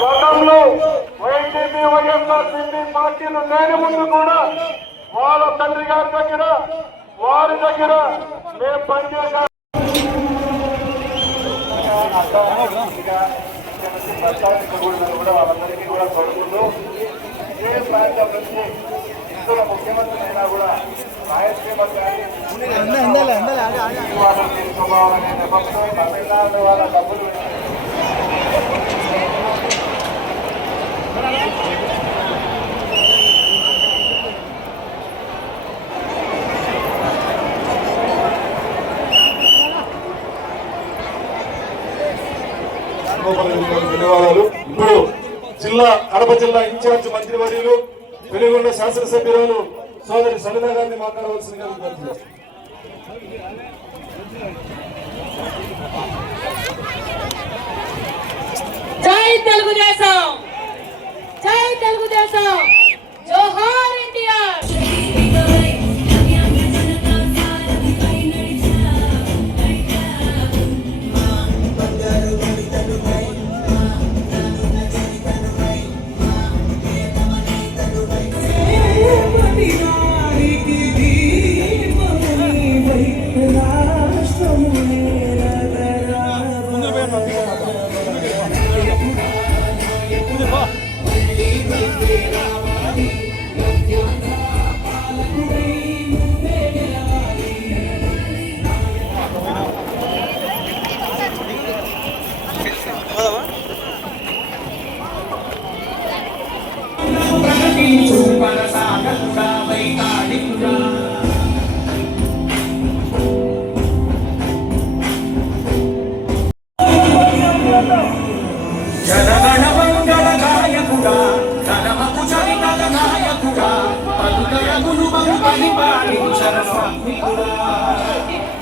గతంలో వైసీపీ వైఎస్ఆర్సీపీ పార్టీలు లేని ముందు కూడా వాళ్ళ తండ్రి గారి దగ్గర వారి దగ్గర మేము పనిచేశాం. కూడా వాళ్ళందరికీ కూడా ఏ ప్రాంతం నుంచి ముఖ్యమంత్రి అయినా కూడా రాయలసీమ కానీ వాళ్ళని తీసుకోవాలనే తమిళనాడు వాళ్ళ డబ్బులు ధన్యవాదాలు. ఇప్పుడు జిల్లా కడప జిల్లా ఇన్ఛార్జ్ మంత్రివర్యులు వెలుగొండ శాసనసభ్యురాలు సోదరి సలిత గారిని మాట్లాడవలసిందిగా జై తెలుగుదేశం! のもう。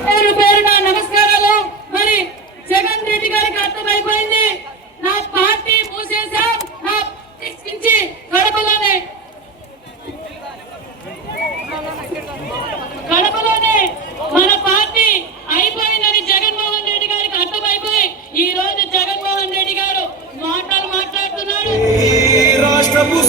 పేరు పేరు నా నమస్కారాలు. మరి జగన్ రెడ్డి గారికి అర్థమైపోయింది. నా పార్టీ మూసేశాం. నా నుంచి కడపలోనే. కడపలోనే మన పార్టీ అయిపోయిందని జగన్మోహన్ రెడ్డి గారికి అర్థమైపోయి ఈ రోజు జగన్మోహన్ రెడ్డి గారు మాటలు మాట్లాడుతున్నారు. రాష్ట్రపు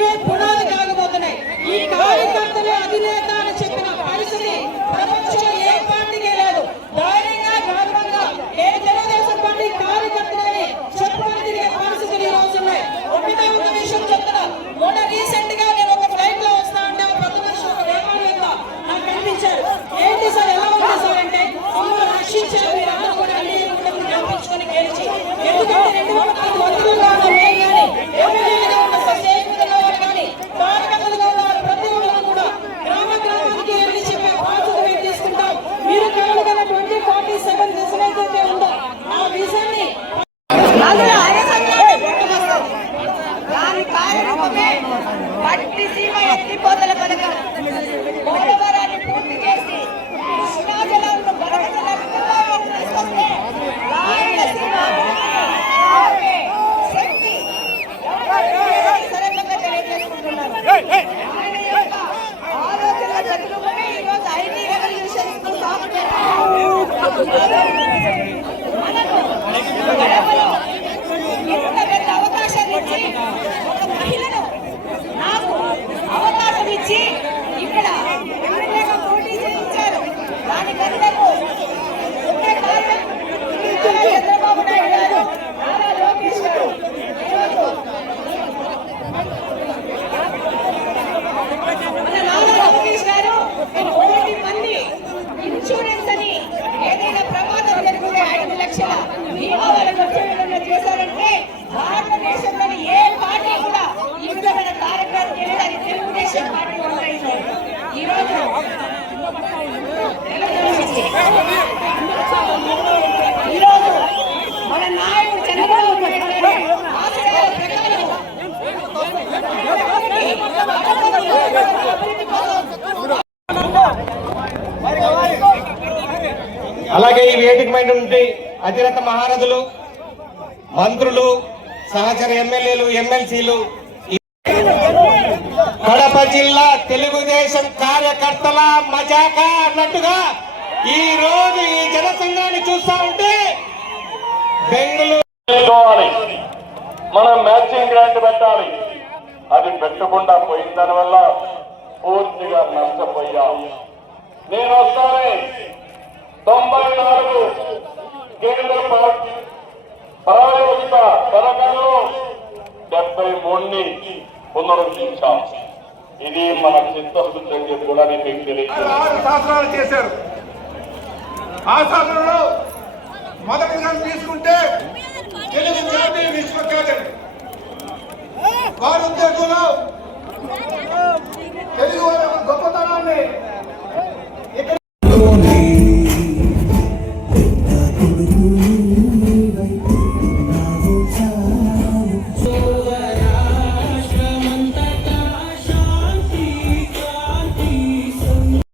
sigue ఎత్తిపోతల పథకం పోలవరాన్ని పూర్తి చేసి కృష్ణాజలాలను బలగజల రిజర్వాయర్లు తీసుకొస్తే రాయలసీమ శక్తి సరళంగా తెలియజేసుకుంటున్నారు ఆయన యొక్క ఆలోచన ప్రతిరూపమే ఈరోజు ఐటీ రెవల్యూషన్ సాగుతుంది. అలాగే ఈ వేదిక మీద నుండి మహారథులు మంత్రులు సహచర ఎమ్మెల్యేలు ఎమ్మెల్సీలు కడప జిల్లా తెలుగుదేశం కార్యకర్తల మజాక అన్నట్టుగా ఈ రోజు ఈ జనసంఘాన్ని చూస్తా ఉంటే బెంగళూరు మనం మ్యాచింగ్ గ్రాంట్ పెట్టాలి. అది పెట్టకుండా పోయిన దానివల్ల పూర్తిగా నష్టపోయాం. నేను వస్తాను తొంభై నాలుగు కేంద్ర ప్ర- ప్రాయోజిత పథకాల్లో డెబ్బై మూడుని పునరుద్ధరించాం. ఇది మన చిత్తశుద్ధి అని చెప్పి కూడా నేను మీకు తెలియజేస్తున్నాను. శాసనాలు చేశారు. ఆ శాసనంలో మొదటిగా తీసుకుంటే తెలుగు జాతి విశ్వఖ్యాతం. వారి ఉద్యోగంలో తెలుగు వారి గొప్పతనాన్ని